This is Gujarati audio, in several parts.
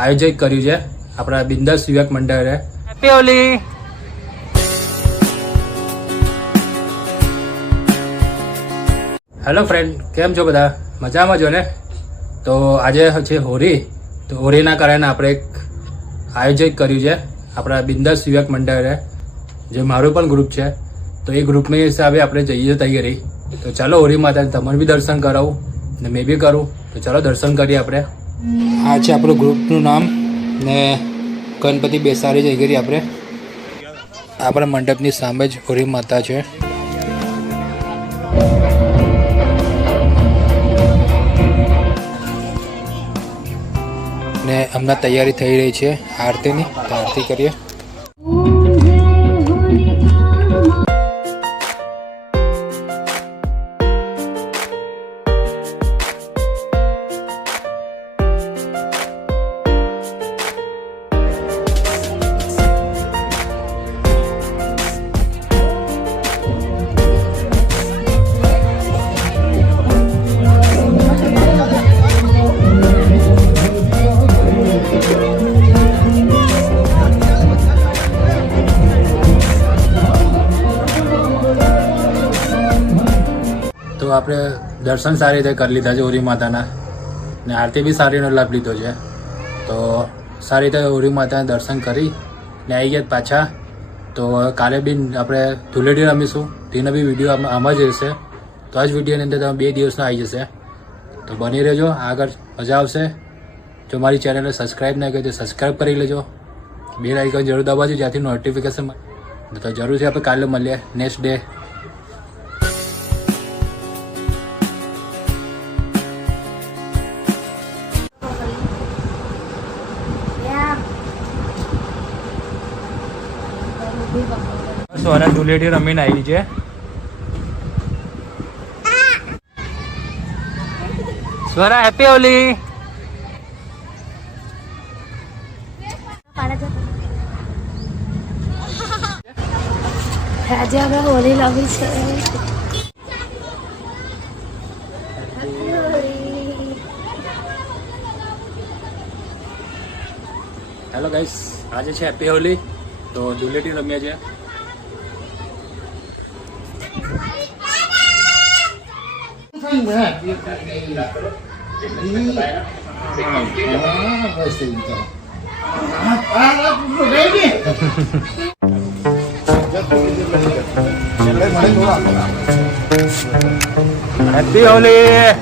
આયોજન કર્યું છે આપણા બિંદાસ યુવક મંડળે. હેપી હોલી. હેલો ફ્રેન્ડ, કેમ છો બધા? મજામાં છો ને? તો આજે છે હોળી. તો હોળીના કારણે આપણે એક આયોજન કર્યું છે આપણા બિંદાસ યુવક મંડળે, જે મારું પણ ગ્રુપ છે. તો એ ગ્રુપની હિસાબે આપણે જઈએ તૈયારી. તો ચાલો હોળી માતાને તમારે બી દર્શન કરાવું ને મેં બી કરું. તો ચાલો દર્શન કરીએ આપણે. આ છે આપણું ગ્રુપનું નામ ને ગણપતિ બેસાડી જઈ કરી આપણે. આપણા મંડપની સામે જ હોળી માતા છે. ને હમણાં તૈયારી થઈ રહી છે આરતીની. તો આરતી કરીએ. તો આપણે દર્શન સારી રીતે કરી લીધા છે હોળી માતાના, ને આરતી બી સારીનો લાભ લીધો છે. તો સારી રીતે હોળી માતાના દર્શન કરી ને આવી ગયા પાછા. તો કાલે બી આપણે ધૂળેટી રમીશું. તેનો બી વિડીયો આમાં જ રહેશે. તો આ જ વિડીયોની અંદર તમે 2 દિવસનો આવી જશે. તો બની રહેજો, આગળ મજા આવશે. જો મારી ચેનલને સબસ્ક્રાઈબ ના કરી તો સબસ્ક્રાઈબ કરી લેજો. બેલ આઇકન જરૂર દબાવજો, જ્યાંથી નોટિફિકેશન મળે. તો જરૂરથી આપણે કાલે મળીએ નેક્સ્ટ ડે. સોના ધૂળેટી રમીને આવી છે. સ્વરા હેપી હોલી. આજે અમે હોળી લાવી છે. હેલો ગાઈસ, આજે છે હેપી હોલી. તો ધૂળેટી રમ્યા છે. હેપી હોલી.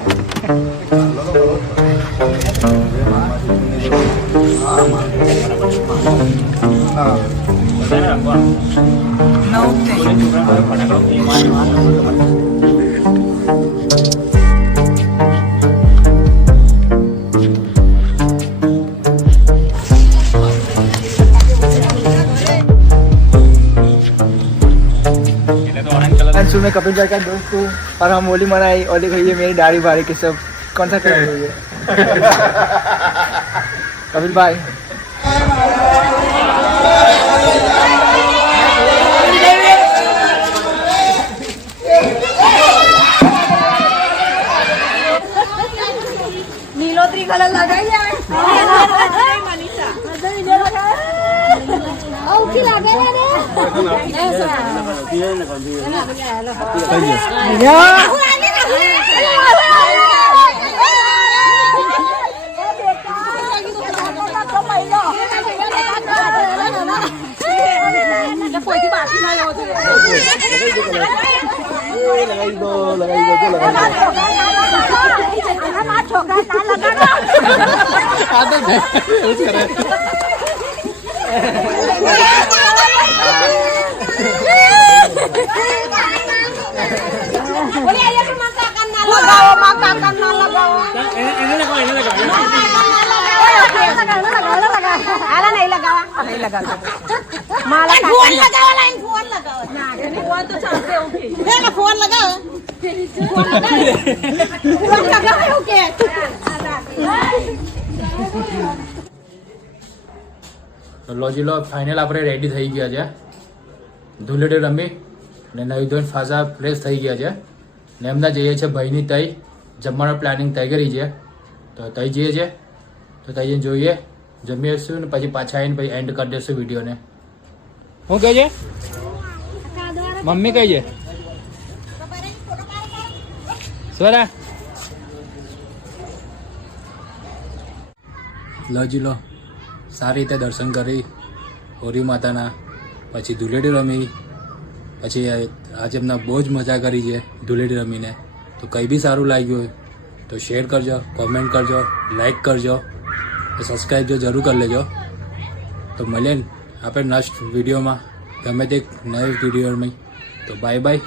अंशु में कपिल भाई का दोस्त हूँ और हम होली मनाई. होली भैया मेरी दाढ़ी बारी के सब कौन सा कर रही है कपिल भाई. नीलोत्री कलर लगाई है. नहीं लगा माला फोन लगाओ लाइन फोन लगाओ ना फोन तो चलते ओके ना फोन लगाओ फोन लगाओ ओके લોજી લો ફાઇનલ આપણે રેડી થઈ ગયા છે. ધૂળેટી રમી ને નવી ધોઈને ફાસા ફ્રેશ થઈ ગયા છે ને એમના જઈએ છે ભાઈની તઈ જમવાનો પ્લાનિંગ થઈ કરી છે. તો તઈ જઈએ છે તો તઈ જઈને જોઈએ જમી આવીશું ને પછી પાછા આવીને પછી એન્ડ કરી દઈશું વિડીયોને. શું કહે છે મમ્મી? કહી છે સ્વરા લજી લો. સારી રીતે દર્શન કરી હોરી માતાના, પછી ધૂળેટી રમી, પછી આજે એમના બહુ જ મજા કરી છે ધૂળેટી રમીને. તો કંઈ બી સારું લાગ્યું હોય તો શેર કરજો, કોમેન્ટ કરજો, લાઈક કરજો, સબસ્ક્રાઈબ જો જરૂર કરી લેજો. તો મળીએ આપણે નેક્સ્ટ વિડીયોમાં, ગમે તે નવા વિડીયોમાં. તો બાય બાય.